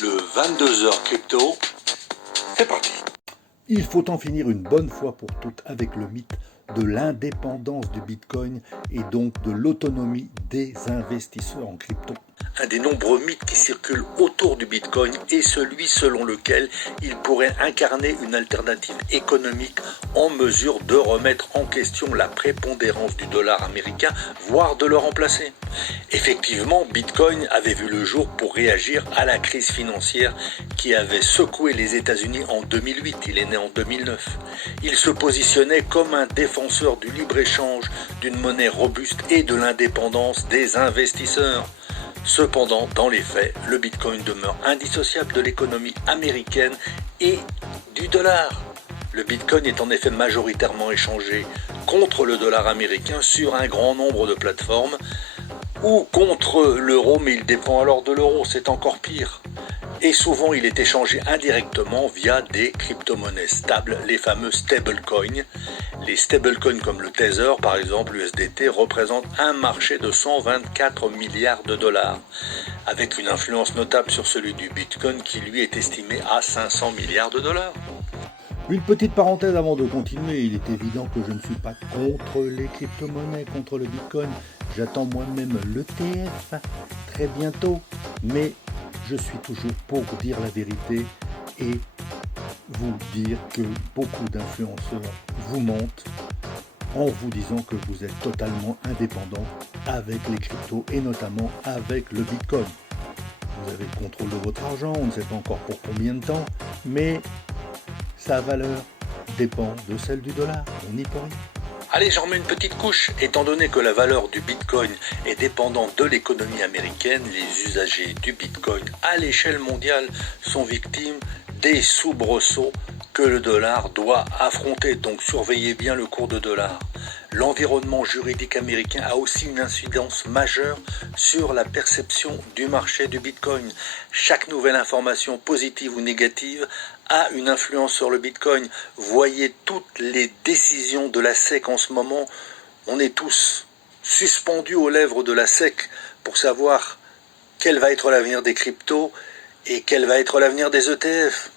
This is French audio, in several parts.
Le 22h crypto, c'est parti. Il faut en finir une bonne fois pour toutes avec le mythe de l'indépendance du Bitcoin et donc de l'autonomie des investisseurs en crypto. Un des nombreux mythes qui circulent autour du Bitcoin est celui selon lequel il pourrait incarner une alternative économique en mesure de remettre en question la prépondérance du dollar américain, voire de le remplacer. Effectivement, Bitcoin avait vu le jour pour réagir à la crise financière qui avait secoué les États-Unis en 2008, il est né en 2009. Il se positionnait comme un défenseur du libre-échange, d'une monnaie robuste et de l'indépendance des investisseurs. Cependant, dans les faits, le Bitcoin demeure indissociable de l'économie américaine et du dollar. Le Bitcoin est en effet majoritairement échangé contre le dollar américain sur un grand nombre de plateformes ou contre l'euro, mais il dépend alors de l'euro, c'est encore pire. Et souvent il est échangé indirectement via des crypto-monnaies stables, les fameux stablecoins. Les stablecoins comme le Tether par exemple, l'USDT, représentent un marché de 124 milliards de dollars, avec une influence notable sur celui du Bitcoin qui lui est estimé à 500 milliards de dollars. Une petite parenthèse avant de continuer, il est évident que je ne suis pas contre les crypto-monnaies, contre le Bitcoin. J'attends moi-même l'ETF très bientôt, mais je suis toujours pour dire la vérité et vous dire que beaucoup d'influenceurs vous mentent en vous disant que vous êtes totalement indépendant avec les cryptos et notamment avec le Bitcoin. Vous avez le contrôle de votre argent, on ne sait pas encore pour combien de temps, mais sa valeur dépend de celle du dollar, on n'y peut rien. Allez, j'en remets une petite couche. Étant donné que la valeur du Bitcoin est dépendante de l'économie américaine, les usagers du Bitcoin à l'échelle mondiale sont victimes des soubresauts que le dollar doit affronter. Donc surveillez bien le cours de dollar. L'environnement juridique américain a aussi une incidence majeure sur la perception du marché du Bitcoin. Chaque nouvelle information positive ou négative a une influence sur le Bitcoin. Voyez toutes les décisions de la SEC en ce moment. On est tous suspendus aux lèvres de la SEC pour savoir quel va être l'avenir des cryptos et quel va être l'avenir des ETF.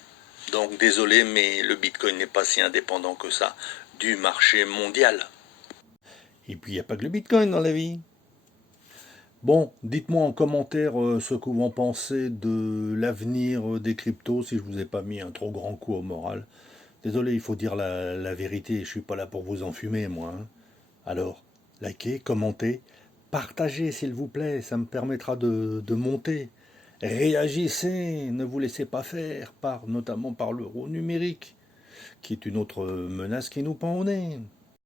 Donc désolé, mais le Bitcoin n'est pas si indépendant que ça du marché mondial. Et puis il n'y a pas que le Bitcoin dans la vie. Bon, dites-moi en commentaire ce que vous en pensez de l'avenir des cryptos, si je vous ai pas mis un trop grand coup au moral. Désolé, il faut dire la vérité, je suis pas là pour vous enfumer, moi. Hein. Alors, likez, commentez, partagez s'il vous plaît, ça me permettra de monter. Réagissez, ne vous laissez pas faire, notamment par l'euro numérique, qui est une autre menace qui nous pend au nez.